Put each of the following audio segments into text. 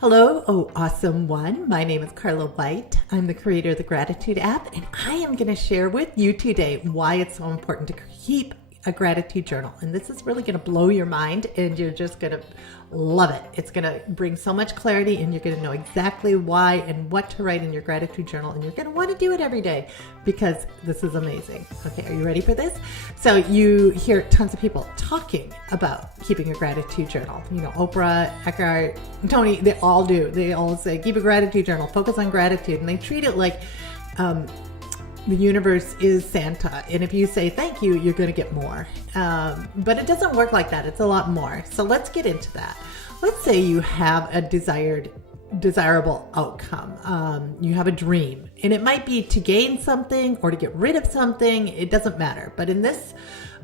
Hello, oh awesome one. My name is Carla White. I'm the creator of the Gratitude app, and I am going to share with you today why it's so important to keep a gratitude journal. And this is really going to blow your mind, and you're just going to love it. It's going to bring so much clarity, and you're going to know exactly why and what to write in your gratitude journal, and you're going to want to do it every day because this is amazing. Okay, are you ready for this? So you hear tons of people talking about keeping a gratitude journal. You know, Oprah, Eckhart, Tony, they all do. They all say, keep a gratitude journal, focus on gratitude. And they treat it like the universe is Santa. And if you say thank you, you're going to get more. But it doesn't work like that. It's a lot more. So let's get into that. Let's say you have a desirable outcome. You have a dream, and it might be to gain something or to get rid of something. It doesn't matter. But in this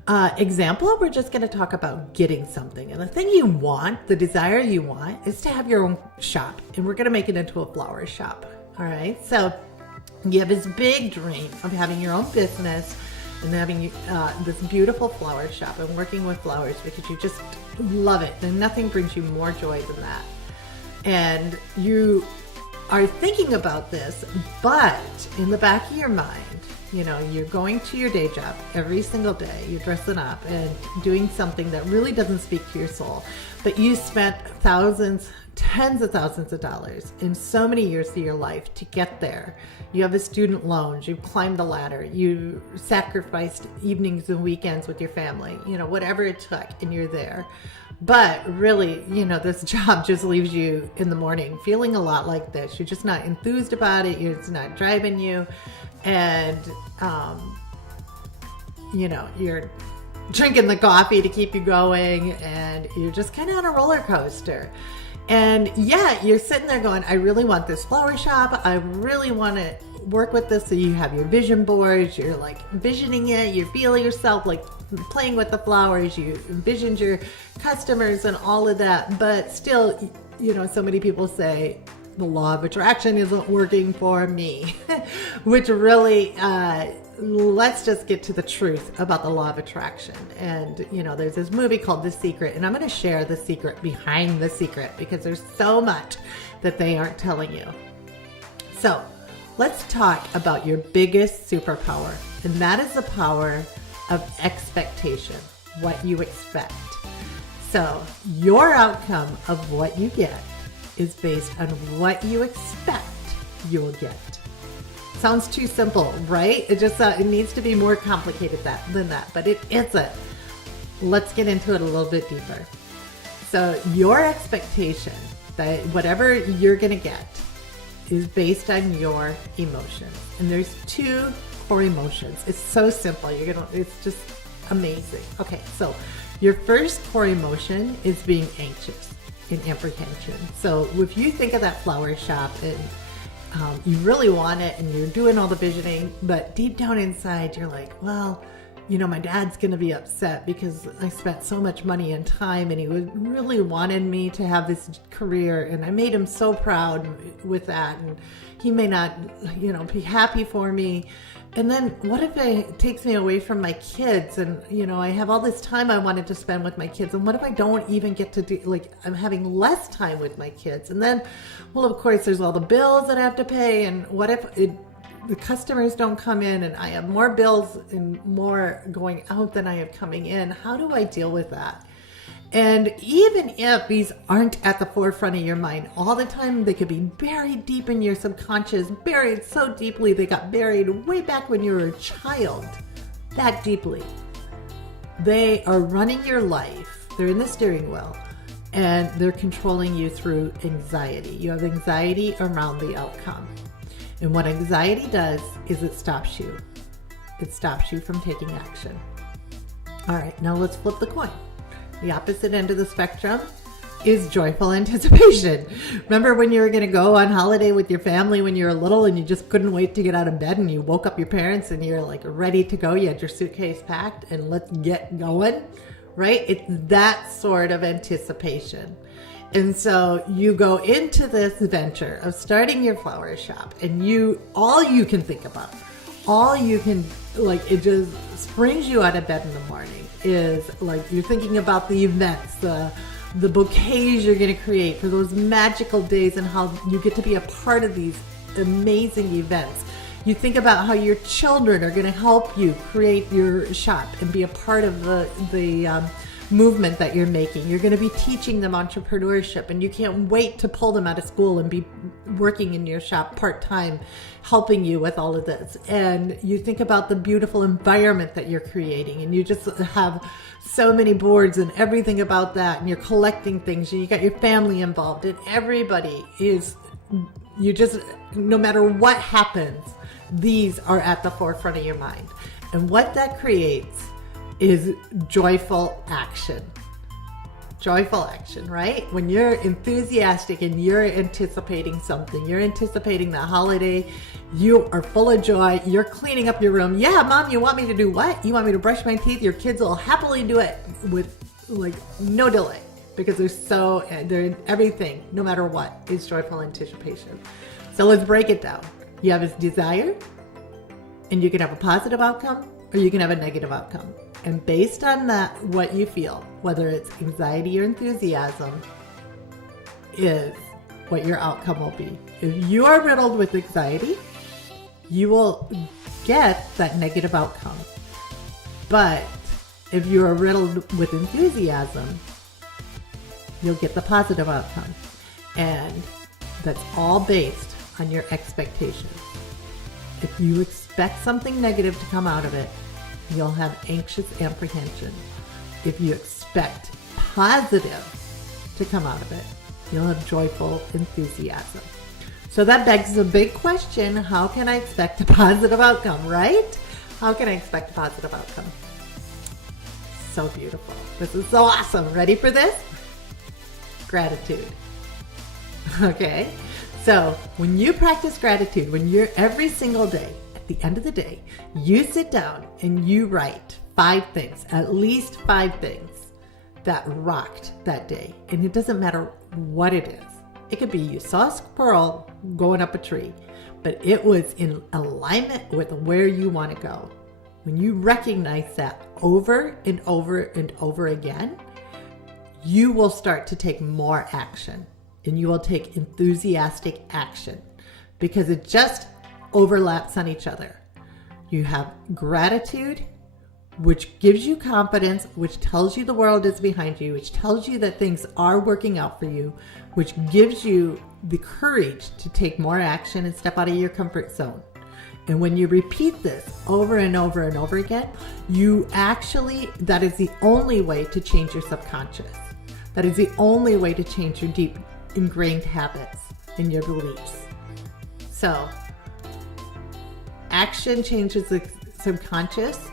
example, we're just going to talk about getting something. And the thing you want, the desire you want, is to have your own shop. And we're going to make it into a flower shop. All right. So you have this big dream of having your own business and having this beautiful flower shop and working with flowers because you just love it. And nothing brings you more joy than that. And you are thinking about this, but in the back of your mind, you know, you're going to your day job every single day, you're dressing up and doing something that really doesn't speak to your soul, but you spent thousands, tens of thousands of dollars in so many years of your life to get there. You have a student loans, you've climbed the ladder, you sacrificed evenings and weekends with your family, you know, whatever it took, and you're there. But really, you know, this job just leaves you in the morning feeling a lot like this. You're just not enthused about it. It's not driving you. And, you know, you're drinking the coffee to keep you going, and you're just kind of on a roller coaster. And yeah, you're sitting there going, I really want this flower shop. I really want to work with this. So you have your vision boards, you're like envisioning it, you're feeling yourself like playing with the flowers, you envisioned your customers and all of that. But still, you know, so many people say the law of attraction isn't working for me, which really, let's just get to the truth about the law of attraction. And, you know, there's this movie called The Secret, and I'm going to share the secret behind the secret because there's so much that they aren't telling you. So let's talk about your biggest superpower, and that is the power of expectation, what you expect. So your outcome of what you get is based on what you expect you will get. Sounds too simple, right? It just it needs to be more complicated than that, but it isn't. Let's get into it a little bit deeper. So your expectation that whatever you're going to get is based on your emotions. And there's two core emotions. It's so simple. It's just amazing. Okay, so your first core emotion is being anxious and apprehension. So if you think of that flower shop and you really want it and you're doing all the visioning, but deep down inside you're like, well, you know, my dad's going to be upset because I spent so much money and time and he really wanted me to have this career and I made him so proud with that, and he may not, you know, be happy for me. And then what if it takes me away from my kids, and, you know, I have all this time I wanted to spend with my kids, and what if I don't even get to do, like, I'm having less time with my kids? And then, well, of course, there's all the bills that I have to pay, and what if the customers don't come in and I have more bills and more going out than I have coming in? How do I deal with that? And even if these aren't at the forefront of your mind all the time, they could be buried deep in your subconscious, buried so deeply they got buried way back when you were a child, that deeply. They are running your life. They're in the steering wheel, and they're controlling you through anxiety. You have anxiety around the outcome. And what anxiety does is it stops you. It stops you from taking action. All right, now let's flip the coin. The opposite end of the spectrum is joyful anticipation. Remember when you were going to go on holiday with your family when you were little and you just couldn't wait to get out of bed, and you woke up your parents and you're like ready to go. You had your suitcase packed and let's get going, right? It's that sort of anticipation. And so you go into this venture of starting your flower shop, and all you can think about, it just springs you out of bed in the morning is like you're thinking about the events, the the bouquets you're going to create for those magical days, and how you get to be a part of these amazing events. You think about how your children are going to help you create your shop and be a part of the movement that you're making. You're going to be teaching them entrepreneurship, and you can't wait to pull them out of school and be working in your shop part-time, helping you with all of this. And you think about the beautiful environment that you're creating, and you just have so many boards and everything about that, and you're collecting things, and you got your family involved, and everybody is, you just, no matter what happens, these are at the forefront of your mind. And what that creates is joyful action. Joyful action, right? When you're enthusiastic and you're anticipating something, you're anticipating the holiday, you are full of joy, you're cleaning up your room. Yeah, Mom, you want me to do what? You want me to brush my teeth? Your kids will happily do it with like no delay, because they're in everything, no matter what, is joyful anticipation. So let's break it down. You have a desire, and you can have a positive outcome, or you can have a negative outcome. And based on that, what you feel, whether it's anxiety or enthusiasm, is what your outcome will be. If you are riddled with anxiety, you will get that negative outcome. But if you are riddled with enthusiasm, you'll get the positive outcome. And that's all based on your expectations. If you expect something negative to come out of it, you'll have anxious apprehension. If you expect positive to come out of it, you'll have joyful enthusiasm. So that begs a big question: how can I expect a positive outcome, right? How can I expect a positive outcome? So beautiful. This is so awesome. Ready for this? Gratitude. Okay? So when you practice gratitude, when you're every single day, at the end of the day, you sit down and you write 5 things, at least 5 things that rocked that day. And it doesn't matter what it is. It could be you saw a squirrel going up a tree, but it was in alignment with where you want to go. When you recognize that over and over and over again, you will start to take more action, and you will take enthusiastic action, because it just overlaps on each other. You have gratitude, which gives you confidence, which tells you the world is behind you, which tells you that things are working out for you, which gives you the courage to take more action and step out of your comfort zone. And when you repeat this over and over and over again, that is the only way to change your subconscious. That is the only way to change your deep ingrained habits and your beliefs. So, action changes the subconscious,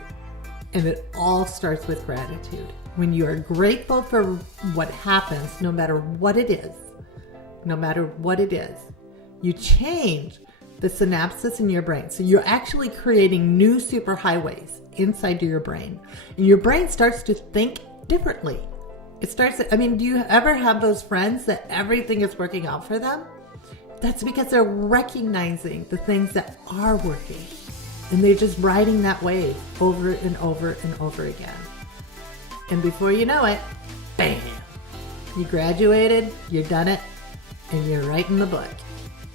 and it all starts with gratitude. When you are grateful for what happens, no matter what it is, you change the synapses in your brain. So you're actually creating new superhighways inside your brain. And your brain starts to think differently. Do you ever have those friends that everything is working out for them? That's because they're recognizing the things that are working. And they're just riding that wave over and over and over again. And before you know it, bam! You graduated, you're done it, and you're writing the book.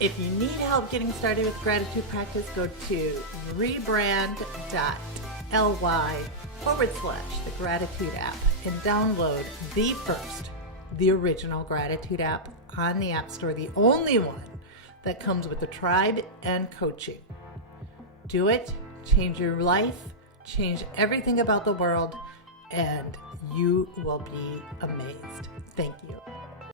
If you need help getting started with gratitude practice, go to rebrand.ly/the gratitude app and download the original gratitude app on the App Store, the only one that comes with the tribe and coaching. Do it, change your life, change everything about the world, and you will be amazed. Thank you.